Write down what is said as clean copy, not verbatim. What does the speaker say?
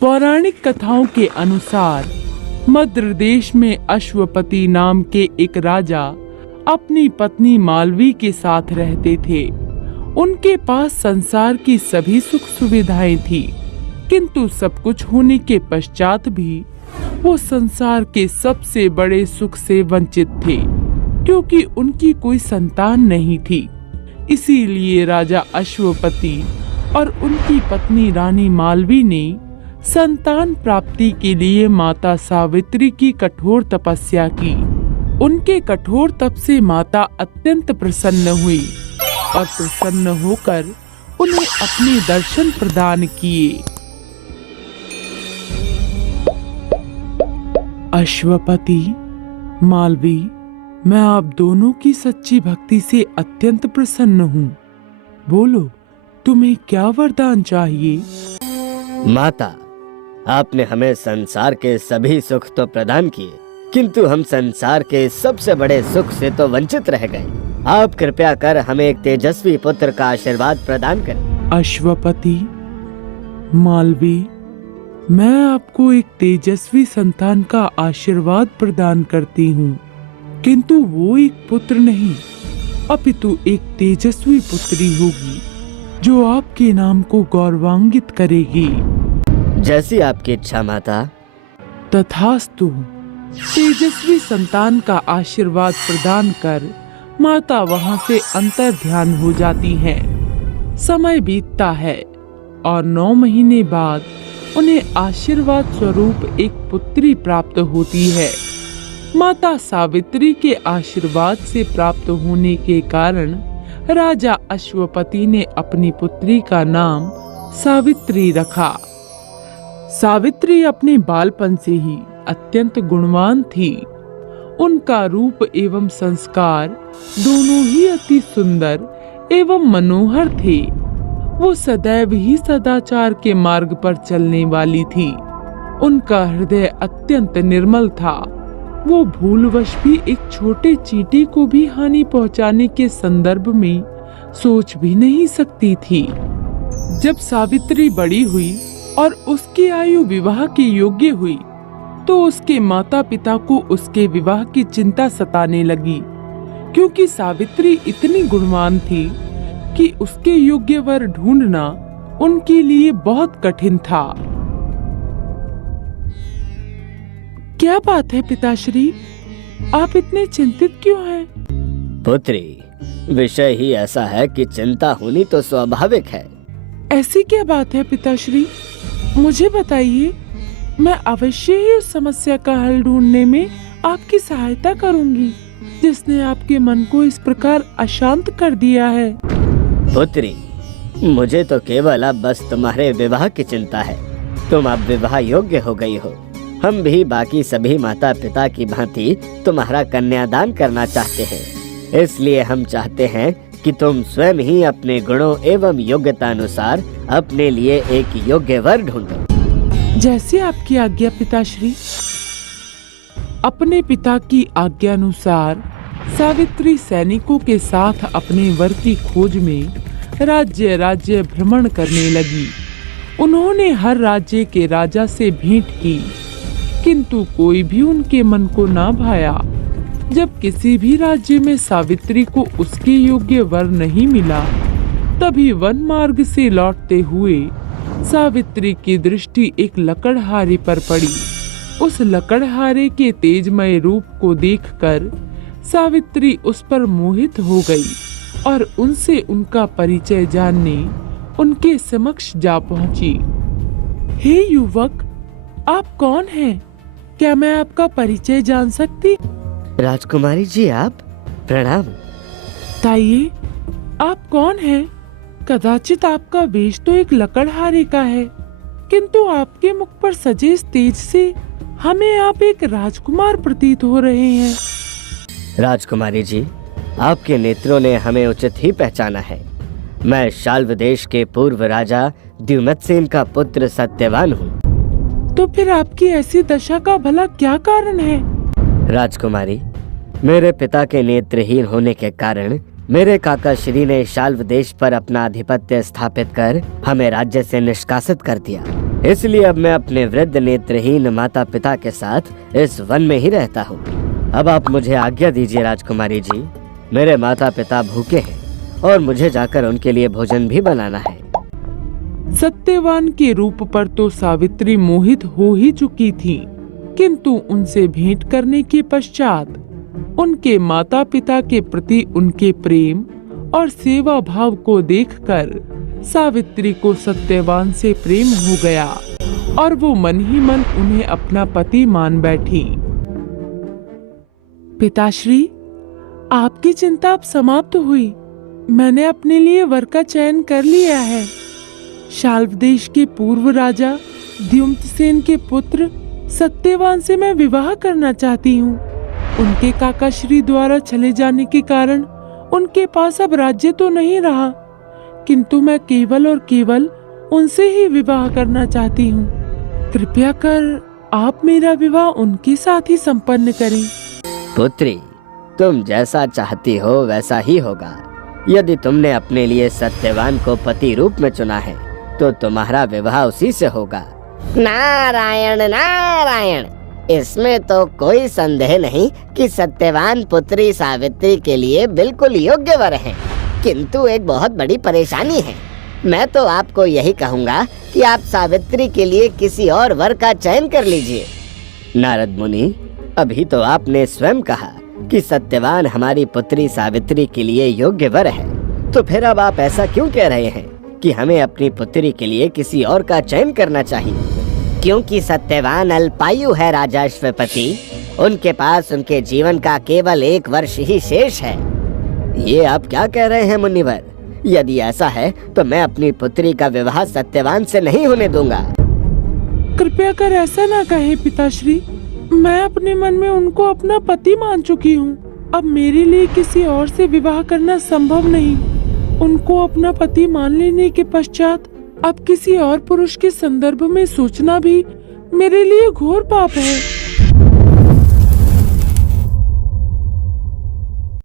पौराणिक कथाओं के अनुसार मध्य देश में अश्वपति नाम के एक राजा अपनी पत्नी मालवी के साथ रहते थे। उनके पास संसार की सभी सुख सुविधाएं थी, किंतु सब कुछ होने के पश्चात भी वो संसार के सबसे बड़े सुख से वंचित थे, क्योंकि उनकी कोई संतान नहीं थी। इसीलिए राजा अश्वपति और उनकी पत्नी रानी मालवी ने संतान प्राप्ति के लिए माता सावित्री की कठोर तपस्या की। उनके कठोर तप से माता अत्यंत प्रसन्न हुई और प्रसन्न होकर उन्हें अपने दर्शन प्रदान किए। अश्वपति, मालवी, मैं आप दोनों की सच्ची भक्ति से अत्यंत प्रसन्न हूँ। बोलो, तुम्हें क्या वरदान चाहिए? माता, आपने हमें संसार के सभी सुख तो प्रदान किए, किंतु हम संसार के सबसे बड़े सुख से तो वंचित रह गए। आप कृपया कर हमें एक तेजस्वी पुत्र का आशीर्वाद प्रदान करें। अश्वपति, मालवी, मैं आपको एक तेजस्वी संतान का आशीर्वाद प्रदान करती हूँ, किंतु वो एक पुत्र नहीं, अपितु एक तेजस्वी पुत्री होगी जो आपके नाम को गौरवान्वित करेगी। जैसी आपकी इच्छा माता। तथास्तु। तेजस्वी संतान का आशीर्वाद प्रदान कर माता वहां से अंतर ध्यान हो जाती हैं। समय बीतता है और 9 महीने बाद उन्हें आशीर्वाद स्वरूप एक पुत्री प्राप्त होती है। माता सावित्री के आशीर्वाद से प्राप्त होने के कारण राजा अश्वपति ने अपनी पुत्री का नाम सावित्री रखा। सावित्री अपने बालपन से ही अत्यंत गुणवान थी। उनका रूप एवं संस्कार दोनों ही अति सुंदर एवं मनोहर थे। वो सदैव ही सदाचार के मार्ग पर चलने वाली थी। उनका हृदय अत्यंत निर्मल था। वो भूलवश भी एक छोटे चींटी को भी हानि पहुंचाने के संदर्भ में सोच भी नहीं सकती थी। जब सावित्री बड़ी हुई और उसकी आयु विवाह के योग्य हुई, तो उसके माता पिता को उसके विवाह की चिंता सताने लगी, क्योंकि सावित्री इतनी गुणवान थी कि उसके योग्य वर ढूंढना उनके लिए बहुत कठिन था। क्या बात है पिताश्री, आप इतने चिंतित क्यों हैं? पुत्री, विषय ही ऐसा है कि चिंता होनी तो स्वाभाविक है। ऐसी क्या बात है पिताश्री, मुझे बताइए। मैं अवश्य ही उस समस्या का हल ढूंढने में आपकी सहायता करूंगी, जिसने आपके मन को इस प्रकार अशांत कर दिया है। पुत्री, मुझे तो केवल अब बस तुम्हारे विवाह की चिंता है। तुम अब विवाह योग्य हो गई हो। हम भी बाकी सभी माता पिता की भांति तुम्हारा कन्यादान करना चाहते हैं। इसलिए हम चाहते हैं कि तुम स्वयं ही अपने गुणों एवं योग्यता अनुसार अपने लिए एक योग्य वर ढूंढो। जैसी आपकी आज्ञा पिताश्री। अपने पिता की आज्ञा अनुसार सावित्री सैनिकों के साथ अपने वर की खोज में राज्य राज्य भ्रमण करने लगी। उन्होंने हर राज्य के राजा से भेंट की, किंतु कोई भी उनके मन को ना भाया। जब किसी भी राज्य में सावित्री को उसके योग्य वर नहीं मिला, तभी वन मार्ग से लौटते हुए सावित्री की दृष्टि एक लकड़हारे पर पड़ी। उस लकड़हारे के तेजमय रूप को देखकर सावित्री उस पर मोहित हो गई और उनसे उनका परिचय जानने उनके समक्ष जा पहुंची। हे युवक, आप कौन हैं? क्या मैं आपका परिचय जान सकती? राजकुमारी जी, आप प्रणाम। बताइए, आप कौन हैं? कदाचित आपका वेश तो एक लकड़हारे का है, किंतु आपके मुख पर सजे इस तेज से हमें आप एक राजकुमार प्रतीत हो रहे हैं। राजकुमारी जी, आपके नेत्रों ने हमें उचित ही पहचाना है। मैं शाल्व देश के पूर्व राजा द्युमत्सेन का पुत्र सत्यवान हूँ। तो फिर आपकी ऐसी दशा का भला क्या कारण है? राजकुमारी, मेरे पिता के नेत्रहीन होने के कारण मेरे काका श्री ने शाल्व देश पर अपना आधिपत्य स्थापित कर हमें राज्य से निष्कासित कर दिया। इसलिए अब मैं अपने वृद्ध नेत्रहीन माता पिता के साथ इस वन में ही रहता हूँ। अब आप मुझे आज्ञा दीजिए राजकुमारी जी, मेरे माता पिता भूखे हैं और मुझे जाकर उनके लिए भोजन भी बनाना है। सत्यवान के रूप पर तो सावित्री मोहित हो ही चुकी थी, किंतु उनसे भेंट करने के पश्चात उनके माता पिता के प्रति उनके प्रेम और सेवा भाव को देखकर सावित्री को सत्यवान से प्रेम हो गया और वो मन ही मन उन्हें अपना पति मान बैठी। पिताश्री, आपकी चिंता अब समाप्त हुई। मैंने अपने लिए वर का चयन कर लिया है। शाल्व देश के पूर्व राजा द्युम्नसेन के पुत्र सत्यवान से मैं विवाह करना चाहती हूँ। उनके काका श्री द्वारा चले जाने के कारण उनके पास अब राज्य तो नहीं रहा, किंतु मैं केवल और केवल उनसे ही विवाह करना चाहती हूँ। कृपया कर आप मेरा विवाह उनके साथ ही संपन्न करें। पुत्री, तुम जैसा चाहती हो वैसा ही होगा। यदि तुमने अपने लिए सत्यवान को पति रूप में चुना है तो तुम्हारा विवाह उसी से होगा। नारायण नारायण, इसमें तो कोई संदेह नहीं कि सत्यवान पुत्री सावित्री के लिए बिल्कुल योग्य वर है, किंतु एक बहुत बड़ी परेशानी है। मैं तो आपको यही कहूँगा कि आप सावित्री के लिए किसी और वर का चयन कर लीजिए। नारद मुनि, अभी तो आपने स्वयं कहा कि सत्यवान हमारी पुत्री सावित्री के लिए योग्य वर है, तो फिर अब आप ऐसा क्यों कह रहे हैं कि हमें अपनी पुत्री के लिए किसी और का चयन करना चाहिए? क्योंकि सत्यवान अल्पायु है राजाश्वपति, उनके पास उनके जीवन का केवल 1 वर्ष ही शेष है। ये आप क्या कह रहे हैं मुनिवर? यदि ऐसा है तो मैं अपनी पुत्री का विवाह सत्यवान से नहीं होने दूंगा। कृपया कर ऐसा ना कहें पिताश्री। मैं अपने मन में उनको अपना पति मान चुकी हूँ। अब मेरे लिए किसी और से विवाह करना संभव नहीं। उनको अपना पति मान लेने के पश्चात अब किसी और पुरुष के संदर्भ में सोचना भी मेरे लिए घोर पाप है।